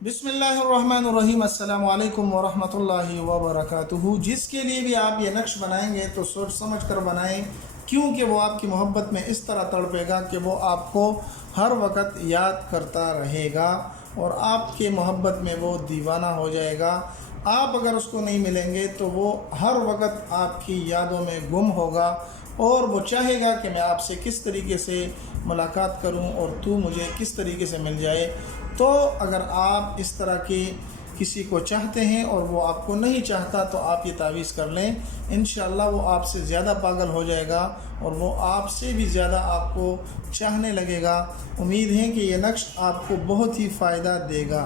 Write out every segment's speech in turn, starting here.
बिस्मिल्लाहिर्रहमानिर्रहीम। अस्सलाम वालेकुम वरहमतुल्लाहि वबरकातुहू। जिसके लिए भी आप ये नक्श बनाएंगे तो सोच समझ कर बनाएं, क्योंकि वो आपकी मोहब्बत में इस तरह तड़पेगा कि वो आपको हर वक्त याद करता रहेगा और आपके मोहब्बत में वो दीवाना हो जाएगा। आप अगर उसको नहीं मिलेंगे तो वो हर वक्त आपकी यादों में गुम होगा और वो चाहेगा कि मैं आपसे किस तरीके से मुलाकात करूं और तू मुझे किस तरीके से मिल जाए। तो अगर आप इस तरह के किसी को चाहते हैं और वो आपको नहीं चाहता तो आप ये तावीज़ कर लें, इंशाअल्लाह वो आपसे ज़्यादा पागल हो जाएगा और वो आपसे भी ज़्यादा आपको चाहने लगेगा। उम्मीद है कि ये नक्श आपको बहुत ही फ़ायदा देगा,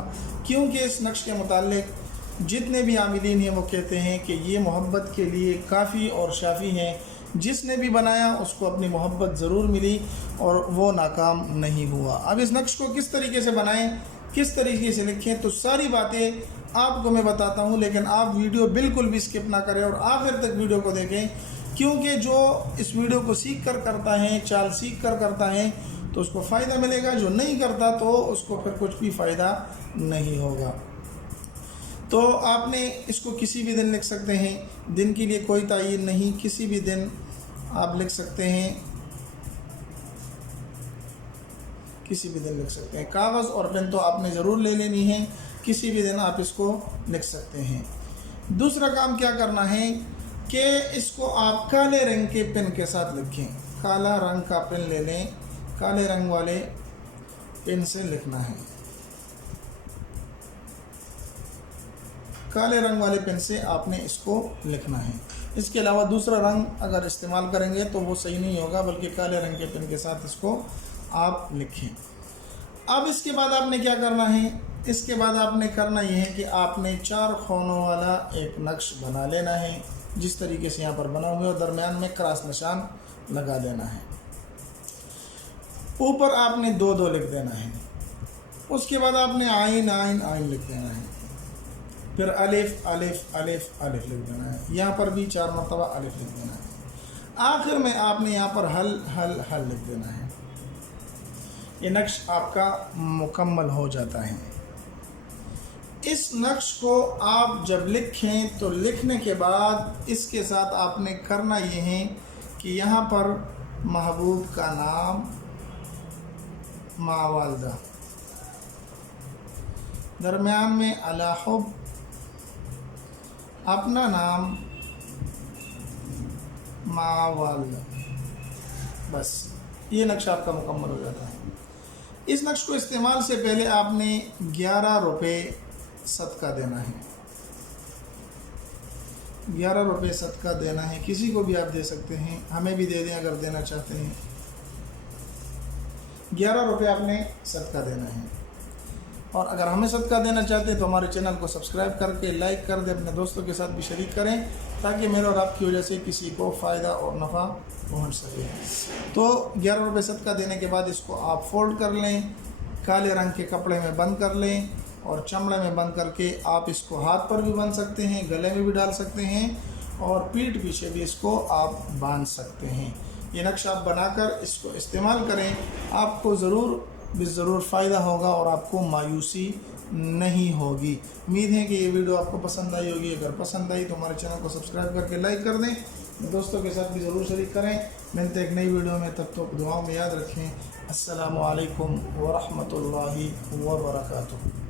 क्योंकि इस नक्श के मुताल्लिक जितने भी आमिलीन हैं वो कहते हैं कि ये मोहब्बत के लिए काफ़ी और शाफ़ी हैं। जिसने भी बनाया उसको अपनी मोहब्बत ज़रूर मिली और वो नाकाम नहीं हुआ। अब इस नक्श को किस तरीके से बनाएं, किस तरीके से लिखें, तो सारी बातें आपको मैं बताता हूं, लेकिन आप वीडियो बिल्कुल भी स्किप ना करें और आखिर तक वीडियो को देखें, क्योंकि जो इस वीडियो को सीख कर करता है, चाल सीख कर करता है, तो उसको फ़ायदा मिलेगा। जो नहीं करता तो उसको फिर कुछ भी फ़ायदा नहीं होगा। तो आपने इसको किसी भी दिन लिख सकते हैं, दिन के लिए कोई तयीन नहीं, किसी भी दिन आप लिख सकते हैं, किसी भी दिन लिख सकते हैं। कागज़ और पेन तो आपने ज़रूर ले लेनी है, किसी भी दिन आप इसको लिख सकते हैं। दूसरा काम क्या करना है कि इसको आप काले रंग के पेन के साथ लिखें। काला रंग का पेन ले लें, काले रंग वाले पेन से लिखना है। काले रंग वाले पेन से आपने इसको लिखना है। इसके अलावा दूसरा रंग अगर इस्तेमाल करेंगे तो वो सही नहीं होगा, बल्कि काले रंग के पेन के साथ इसको आप लिखें। अब इसके बाद आपने क्या करना है, इसके बाद आपने करना ये है कि आपने 4 कोनों वाला एक नक्श बना लेना है, जिस तरीके से यहाँ पर बना हुआ है, दरमियान में क्रॉस निशान लगा देना है। ऊपर आपने 2-2 लिख देना है। उसके बाद आपने आइन आइन आइन लिख देना है, फिर अलिफ अलिफ अलिफ अलिफ लिख देना है। यहाँ पर भी 4 मरतबा अलिफ लिख देना है। आखिर में आपने यहाँ पर हल हल हल लिख देना है। ये नक्श आपका मुकम्मल हो जाता है। इस नक्श को आप जब लिखें तो लिखने के बाद इसके साथ आपने करना ये है कि यहाँ पर महबूब का नाम, मावालदा, दरमियान में अलाहुब, अपना नाम, मावालदा, बस ये नक्श आपका मुकम्मल हो जाता है। इस नक्श को इस्तेमाल से पहले आपने 11 रुपये सदका देना है। 11 रुपये सदका देना है। किसी को भी आप दे सकते हैं, हमें भी दे दें अगर देना चाहते हैं। 11 रुपये आपने सदका देना है। और अगर हमें सदका देना चाहते हैं तो हमारे चैनल को सब्सक्राइब करके लाइक कर दें, अपने दोस्तों के साथ भी शरीक करें, ताकि मेरे और आपकी वजह से किसी को फ़ायदा और नफ़ा पहुंच सके। तो 11 रुपये सदका देने के बाद इसको आप फोल्ड कर लें, काले रंग के कपड़े में बंद कर लें और चमड़े में बंद करके आप इसको हाथ पर भी बांध सकते हैं, गले में भी डाल सकते हैं और पीठ पीछे भी इसको आप बांध सकते हैं। ये नक्शा आप बनाकर इसको इस्तेमाल करें, आपको ज़रूर फ़ायदा होगा और आपको मायूसी नहीं होगी। उम्मीद है कि ये वीडियो आपको पसंद आई होगी। अगर पसंद आई तो हमारे चैनल को सब्सक्राइब करके लाइक कर दें, दोस्तों के साथ भी ज़रूर शरीक करें। मिलते हैं एक नई वीडियो में, तब तो दुआओं में याद रखें। अस्सलामु अलैकुम व रहमतुल्लाहि व बरकातुहू।